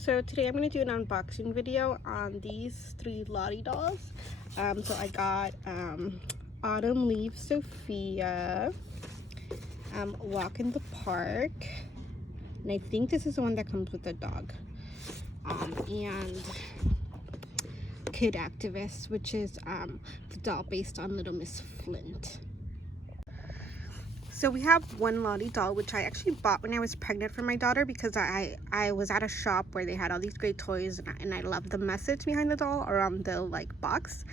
So today I'm going to do an unboxing video on these three Lottie dolls. So I got Autumn Leaf Sophia, Walk in the Park, and I think this is the one that comes with the dog, and Kid Activist, which is the doll based on Little Miss Flint. So we have one Lottie doll, which I actually bought when I was pregnant for my daughter because I was at a shop where they had all these great toys, and I loved the message behind the doll around the box.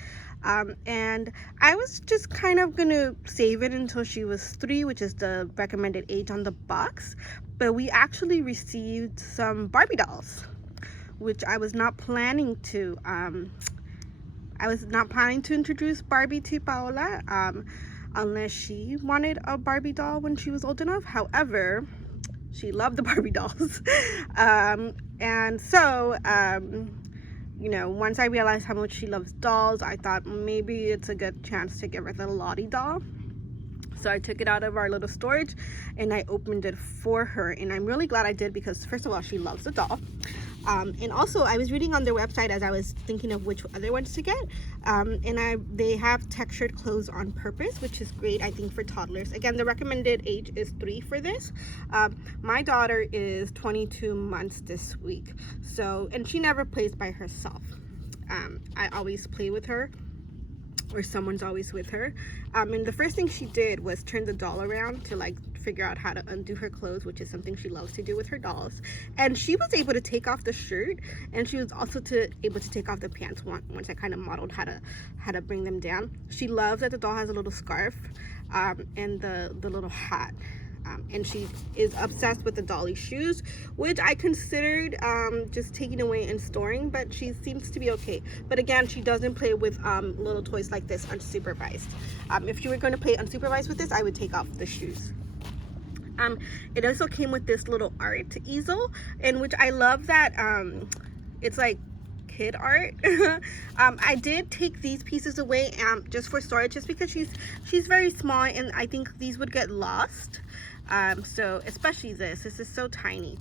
And I was just kind of gonna save it until she was 3, which is the recommended age on the box. But we actually received some Barbie dolls, which I was not planning to. I was not planning to introduce Barbie to Paola. Unless she wanted a Barbie doll when she was old enough. However, she loved the Barbie dolls. And so, you know, once I realized how much she loves dolls, I thought maybe it's a good chance to give her the Lottie doll. So I took it out of our little storage and I opened it for her. And I'm really glad I did because, first of all, she loves the doll. And also, I was reading on their website as I was thinking of which other ones to get. They have textured clothes on purpose, which is great, I think, for toddlers. Again, the recommended age is 3 for this. My daughter is 22 months this week. So, and she never plays by herself. I always play with her, or someone's always with her. And the first thing she did was turn the doll around to figure out how to undo her clothes, which is something she loves to do with her dolls. And she was able to take off the shirt, and she was also able to take off the pants once I kind of modeled how to bring them down. She loves that the doll has a little scarf and the little hat. And she is obsessed with the dolly shoes, which I considered just taking away and storing, but she seems to be okay. But again, she doesn't play with little toys like this unsupervised. If you were going to play unsupervised with this, I would take off the shoes. It also came with this little art easel, in which I love that it's like kid art. I did take these pieces away just for storage, just because she's very small and I think these would get lost. So especially this is so tiny.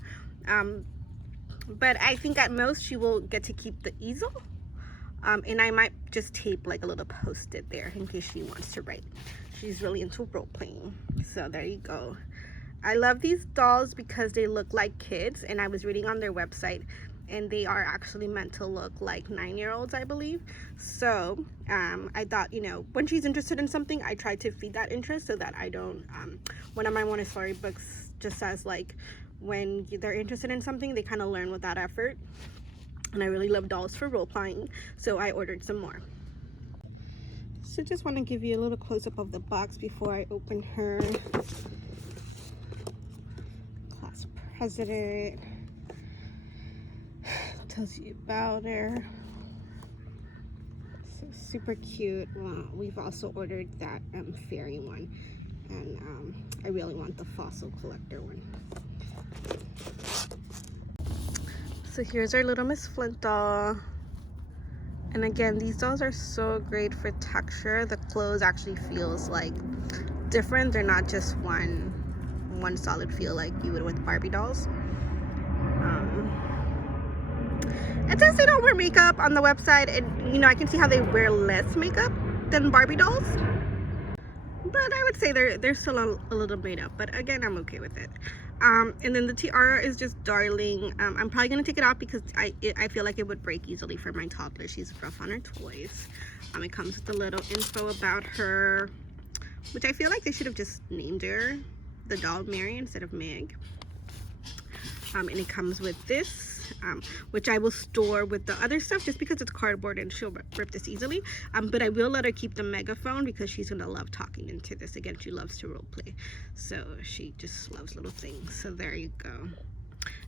But I think at most she will get to keep the easel. And I might just tape like a little post-it there in case she wants to write. She's really into role playing. So there you go. I love these dolls because they look like kids, and I was reading on their website and they are actually meant to look like 9-year-olds, I believe. So I thought, you know, when she's interested in something, I try to feed that interest so that I don't, one of my Montessori books just says like when they're interested in something, they kind of learn without effort. And I really love dolls for role playing, so I ordered some more. So just want to give you a little close-up of the box before I open her. Class president. Tells you about her. So super cute. We've also ordered that fairy one, and I really want the fossil collector one. So here's our Little Miss Flint doll. And again, these dolls are so great for texture. The clothes actually feels like different. They're not just one solid feel like you would with Barbie dolls. It says they don't wear makeup on the website, and you know, I can see how they wear less makeup than Barbie dolls. But I would say they're still a little made up. But again, I'm okay with it. And then the tiara is just darling. I'm probably gonna take it off because I feel like it would break easily for my toddler. She's rough on her toys. It comes with a little info about her, which I feel like they should have just named her the doll Mary instead of Meg. And it comes with this, which I will store with the other stuff just because it's cardboard and she'll rip this easily. But I will let her keep the megaphone because she's gonna love talking into this. Again, she loves to role play, so she just loves little things. So there you go.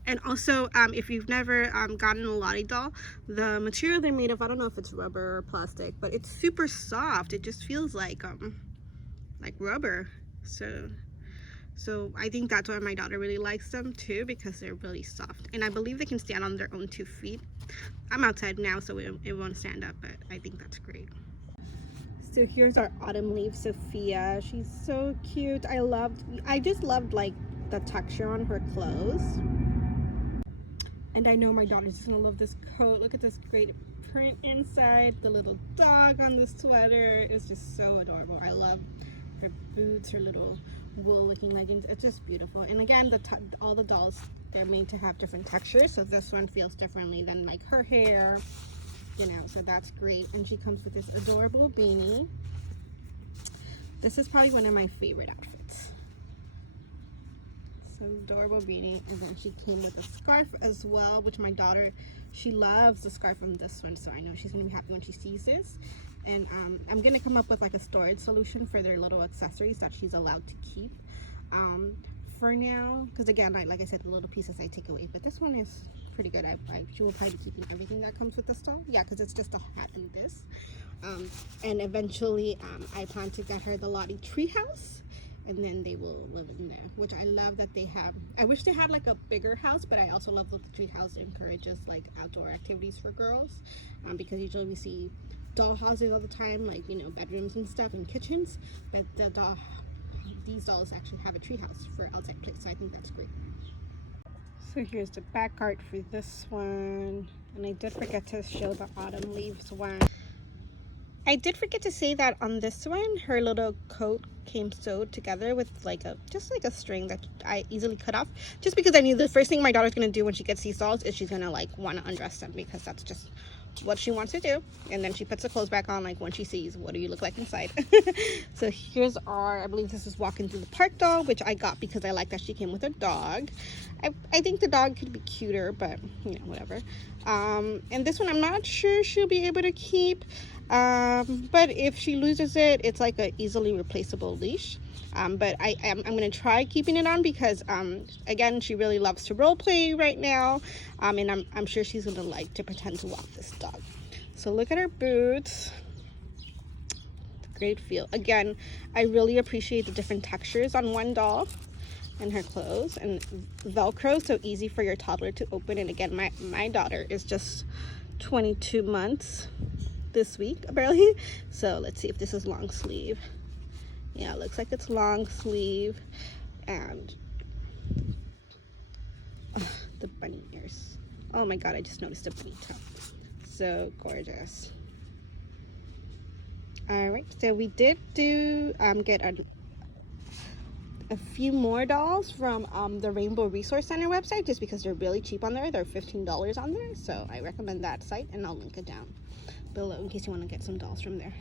And also, if you've never gotten a Lottie doll, the material they're made of, I don't know if it's rubber or plastic, but it's super soft. It just feels like rubber. So I think that's why my daughter really likes them too, because they're really soft. And I believe they can stand on their own 2 feet. I'm outside now, so it won't stand up, but I think that's great. So here's our Autumn Leaf Sophia. She's so cute. I just loved like the texture on her clothes. And I know my daughter's just gonna love this coat. Look at this great print inside. The little dog on the sweater is just so adorable. I love her boots, her little wool looking leggings. It's just beautiful. And again, all the dolls, they're made to have different textures, so this one feels differently than like her hair, you know, so that's great. And she comes with this adorable beanie. This is probably one of my favorite outfits. So adorable beanie. And then she came with a scarf as well, which my daughter, she loves the scarf from this one, so I know she's gonna be happy when she sees this. And I'm gonna come up with like a storage solution for their little accessories that she's allowed to keep for now, because again, like I said, the little pieces I take away, but this one is pretty good. She will probably be keeping everything that comes with the doll. Yeah, because it's just a hat and this. And eventually I plan to get her the Lottie treehouse, and then they will live in there, which I love that they have. I wish they had like a bigger house, but I also love that the treehouse encourages like outdoor activities for girls, because usually we see doll houses all the time, like, you know, bedrooms and stuff and kitchens, but these dolls actually have a treehouse for outside play, so I think that's great. So here's the back art for this one, and I did forget to show the autumn leaves one. I did forget to say that on this one, her little coat came sewed together with like just like a string that I easily cut off, just because I knew the first thing my daughter's gonna do when she gets these dolls is she's gonna like want to undress them, because that's just what she wants to do. And then she puts the clothes back on like when she sees what do you look like inside. So here's our, I believe this is Walking Through the Park doll, which I got because I like that she came with a dog. I think the dog could be cuter, but you know, whatever. And this one I'm not sure she'll be able to keep, but if she loses it, it's like a easily replaceable leash. But I'm gonna try keeping it on because again, she really loves to role play right now, and I'm sure she's gonna like to pretend to walk this dog. So look at her boots. Great feel. Again, I really appreciate the different textures on one doll and her clothes, and Velcro, so easy for your toddler to open. And again, my daughter is just 22 months this week barely, so let's see if this is long sleeve. Yeah, it looks like it's long sleeve. And the bunny ears, oh my god, I just noticed a bunny toe. So gorgeous. All right, so we did do get a few more dolls from the Rainbow Resource Center website, just because they're really cheap on there. They're $15 on there, so I recommend that site, and I'll link it down below in case you want to get some dolls from there.